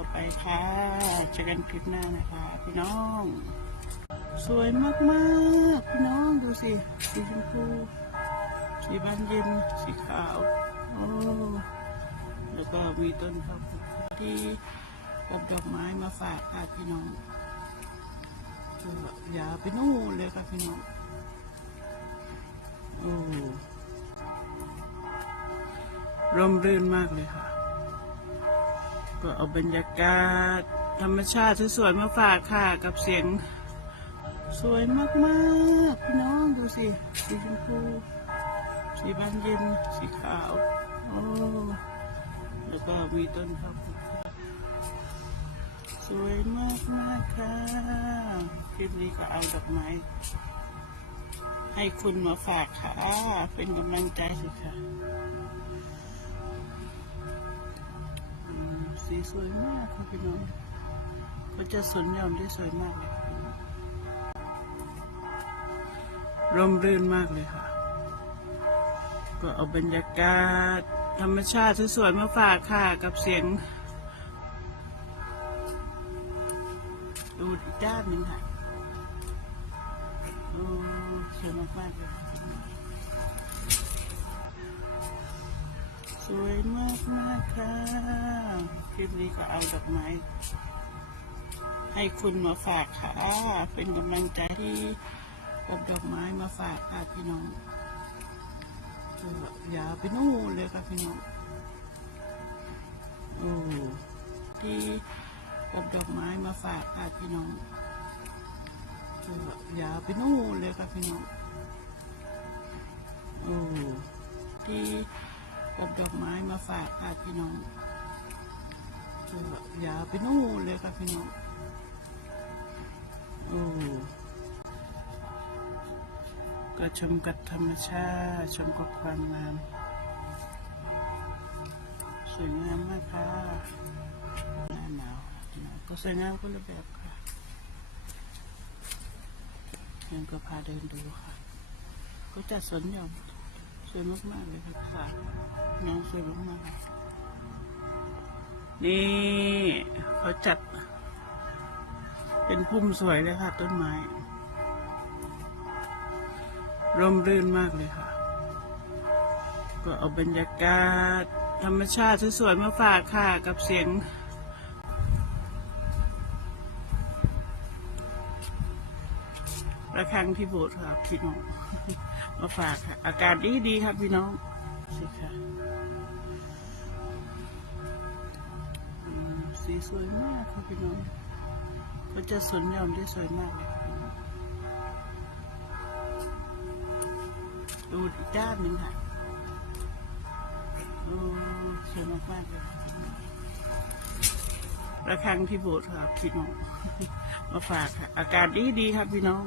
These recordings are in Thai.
ต่อไปค่ะเจอกันคลิปหน้านะคะพี่น้อง สวยมากๆพี่น้องดูสิสีชมพูสีบานเย็นสีขาวโอ้แล้วก็มีต้นข้าวที่อบดอกไม้มาฝากค่ะพี่น้องก็ยาวไปนู่นเลยค่ะพี่น้องโอ้ร่มรื่นมากเลยค่ะ ก็เอาบรรยากาศธรรมชาติสวยๆมาฝากค่ะ กับเสียงสวยมากๆพี่น้องดูสิ สีชมพู สีบานเย็น สีขาว โอ้ แล้วก็มีต้นข้าวสวยมากมากๆค่ะคลิปนี้ก็เอาดอกไม้ ให้คุณมาฝากค่ะ เป็นกำลังใจสิค่ะ สีสวยมากค่ะพี่น้องก็จะสวนยอมได้สวยมากเลยร่มรื่นมากเลยค่ะ ก็เอาบรรยากาศธรรมชาติสวยๆมาฝากค่ะ กับเสียง ดูอีกด้านหนึ่งค่ะโอ้สวยมากๆเลยสวยมากมากๆค่ะ ลิปนี้ก็เอาดอกไม้ ให้คุณมาฝากค่ะ เป็นกำลังใจที่อบดอกไม้มาฝากค่ะพี่น้องก็ยาไปนู่นเลยค่ะพี่น้องโอ้ที่อบดอกไม้มาฝากค่ะพี่น้องก็ยาไปนู่นเลยค่ะพี่น้องโอ้ที่อบดอกไม้มาฝากค่ะพี่น้อง ยาวไปนู่นเลยค่ะพี่น้องโอ้ก็ชมกับธรรมชาติชมกับความงามสวยงามมากค่ะหน้าหนาวหนาวก็สวยงามคนละแบบค่ะยังก็พาเดินดูค่ะ ก็จัดสวนหย่อมสวยมากๆเลยค่ะค่ะงานสวยมากๆ นี่เขาจัด เป็นพุ่มสวยเลยค่ะ ต้นไม้ ร่มรื่นมากเลยค่ะ ก็เอาบรรยากาศ ธรรมชาติสวยๆมาฝากค่ะ กับเสียงระฆังที่โบสถ์ค่ะพี่น้อง มาฝากค่ะ อากาศดีดีครับพี่น้องสิค่ะ สีสวยมากค่ะพี่น้องก็จะสวนยอมได้สวยมากเลยดูอีกด้านหนึ่งค่ะโอ้สวยมากๆเลยระฆังที่โบสถ์ค่ะพี่น้อง มาฝากค่ะ อากาศดีดีครับพี่น้อง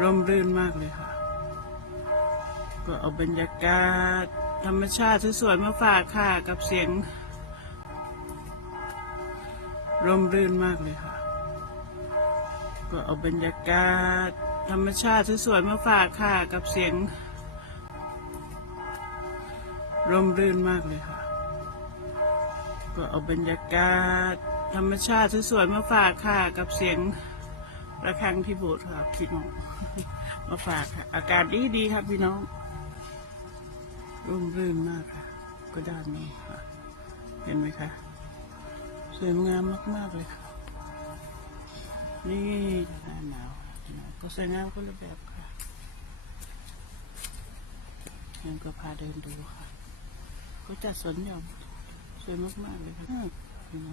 ร่มรื่นมากเลยค่ะ ก็เอาบรรยากาศธรรมชาติสวยๆมาฝากค่ะ กับเสียง ร่มรื่นมากเลยค่ะ ก็เอาบรรยากาศธรรมชาติสวยๆมาฝากค่ะ กับเสียง ร่มรื่นมากเลยค่ะ ก็เอาบรรยากาศธรรมชาติสวยๆมาฝากค่ะ กับเสียงระฆังที่โบสถ์ค่ะพี่น้องมาฝากค่ะ อากาศดีดีๆครับพี่น้อง ร่มรื่นมากค่ะ ก็ด้านนี้ค่ะ เห็นไหมคะ สวยงามมาก ๆ เลยค่ะ นี่หน้าหนาวก็สวยงามคนละแบบค่ะยังก็พาเดินดูค่ะ ก็จัดสวนหย่อมสวยมาก ๆ เลยค่ะเห็นไหม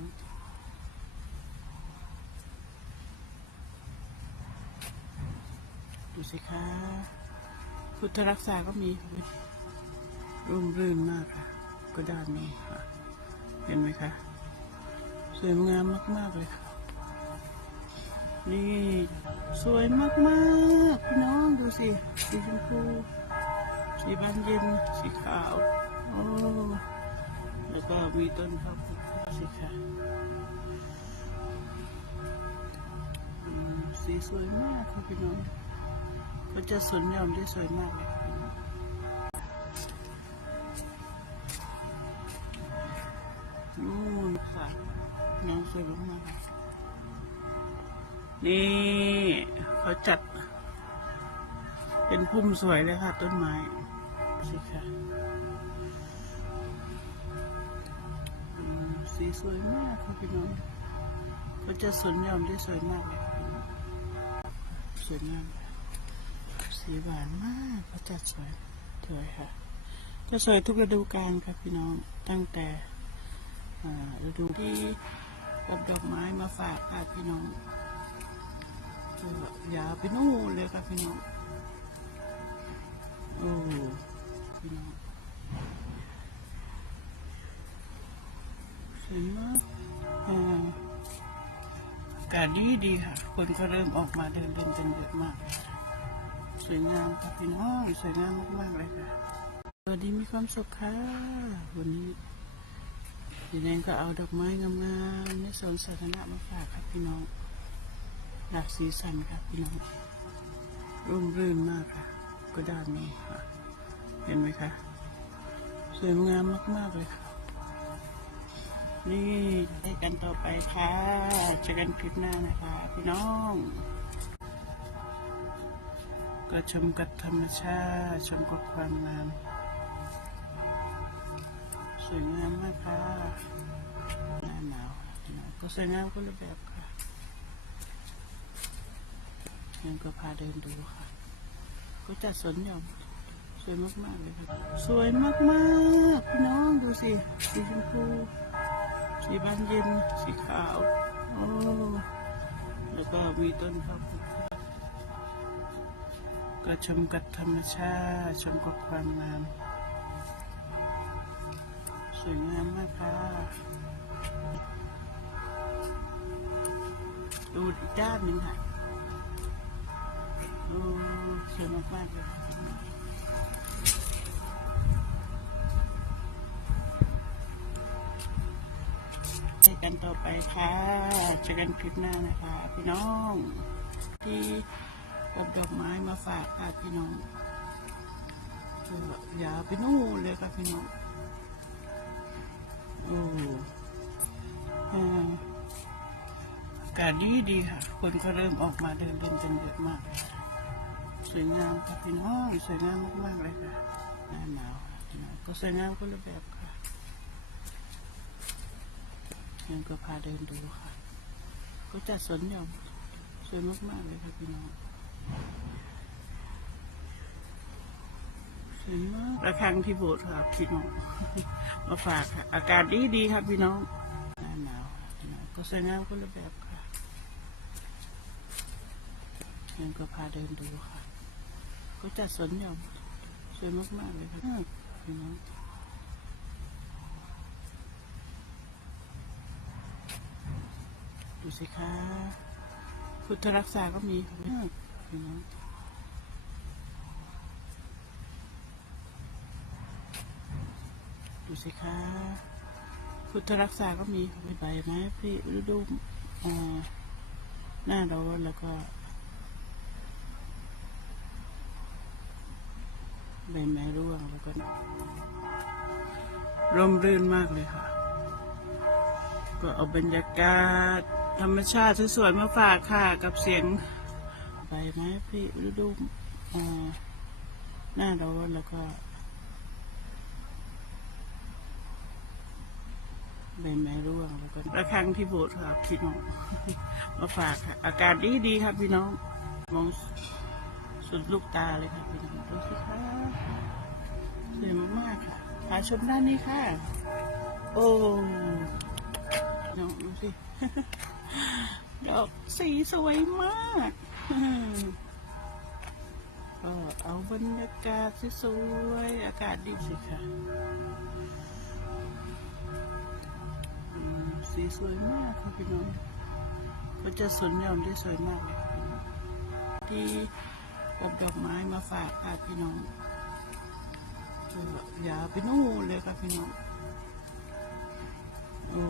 ดูสิคะพุทธรักษาก็มีร่มรื่นมากค่ะ ก็ด้านนี้ค่ะ เห็นไหมคะ สวยงามมาก ๆ เลยค่ะ นี่ สวยมากๆพี่น้องดูสิ สีชมพู สีบานเย็น สีขาว โอ้ แล้วก็มีต้นข้าวโพดสิค่ะอืมสีสวยมากค่ะพี่น้อง ก็จะสวนหย่อมได้สวยมากเลย วยมากนี่เขาจัด เป็นพุ่มสวยเลยค่ะ ต้นไม้สิค่ะสีสวยมากค่ะพี่น้องเขาจะสวนยอมได้สวยมากเลยสวยงามสีหวานมากเขาจัดสวยสวยค่ะจะสวยทุกฤดูกาลครับพี่น้องตั้งแต่ฤดูที่ กับดอกไม้มาฝากค่ะพี่น้องยาวไปนู่นเลยค่ะพี่น้องโอ้พี่น้องสวยมากอากาศดีดีค่ะ คนก็เริ่มออกมาเดินเล่นกันเยอะมากสวยงามค่ะพี่น้องสวยงามมากๆเลยค่ะสวัสดีมีความสุขค่ะวันนี้ พี่แดงก็เอาดอกไม้งามๆในสวนสาธารณะมาฝากครับพี่น้อง หลากสีสันครับพี่น้อง ร่มรื่นมากค่ะ ก็ด้านนี้ค่ะ เห็นไหมคะ สวยงามมากๆเลยค่ะ นี่ได้กันต่อไปค่ะเจอกันคลิปหน้านะคะพี่น้อง ก็ชมกับธรรมชาติ ชมกับความงาม สวยงามมากค่ะหน้าหนาวหนาวก็สวยงามคนละแบบค่ะยังก็พาเดินดูค่ะ ก็จัดสวนหย่อมสวยมากๆเลยค่ะ สวยมากๆพี่น้องดูสิสีชมพูสีบานเย็นสีขาวโอ้แล้วก็มีต้นข้าวโพดค่ะก็ชมกับธรรมชาติชมกับความงาม วยงามมากค่ะดูอีกด้านหนึ่งค่ะโอ้สวยมากมากๆเลยค่ะไปกันต่อไปค่ะเจอกันคลิปหน้านะคะ พี่น้อง ที่อบดอกไม้มาฝากค่ะพี่น้องก็ยาไปนู่นเลยค่ะพี่น้อง โอ้อ่าอากาศดีดีค่ะ คนก็เริ่มออกมาเดินเล่นกันเยอะมาก สวยงามค่ะพี่น้องสวยงามมากๆเลยค่ะหน้าหนาวค่ะพี่น้องก็สวยงามคนละแบบค่ะยังก็พาเดินดูค่ะ ก็จัดสวนหย่อมสวยมากๆเลยค่ะพี่น้องสวยมาก ระฆังที่โบสถ์ค่ะพี่น้องมาฝากค่ะ อากาศดีดีครับพี่น้องหน้าหนาวก็สวยงามคนละแบบค่ะยังก็พาเดินดูค่ะ ก็จัดสวนหย่อมสวยมากๆเลยค่ะพี่น้องดูสิคะพุทธรักษาก็มีค่ะพี่น้อง สิคะพุทธรักษาก็มีใบไม้พี่ฤดูหน้าร้อนแล้วก็ใบไม้ร่วงแล้วก็ร่มรื่นมากเลยค่ะ ก็เอาบรรยากาศธรรมชาติสวยๆมาฝากค่ะ กับเสียงใบไม้ผลิฤดูหน้าร้อนแล้วก็ ใบไม้ร่วงแล้วก็ระฆังที่โบสถ์ค่ะพี่น้องมาฝากค่ะอากาศดีดีครับพี่น้องมองสุดลูกตาเลยค่ะพี่น้องดูสิคะสวยมากๆค่ะพาชมด้านนี้ค่ะ โอ้น้องดูสิดอกสีสวยมากก็เอาบรรยากาศสวยๆอากาศดีสิค่ะ สวยมากค่ะพี่น้องเขาจะสวนหย่อมได้สวยมากเลยที่อบดอกไม้มาฝากค่ะพี่น้องอยาวไปนู่นเลยค่ะพี่น้องโอ้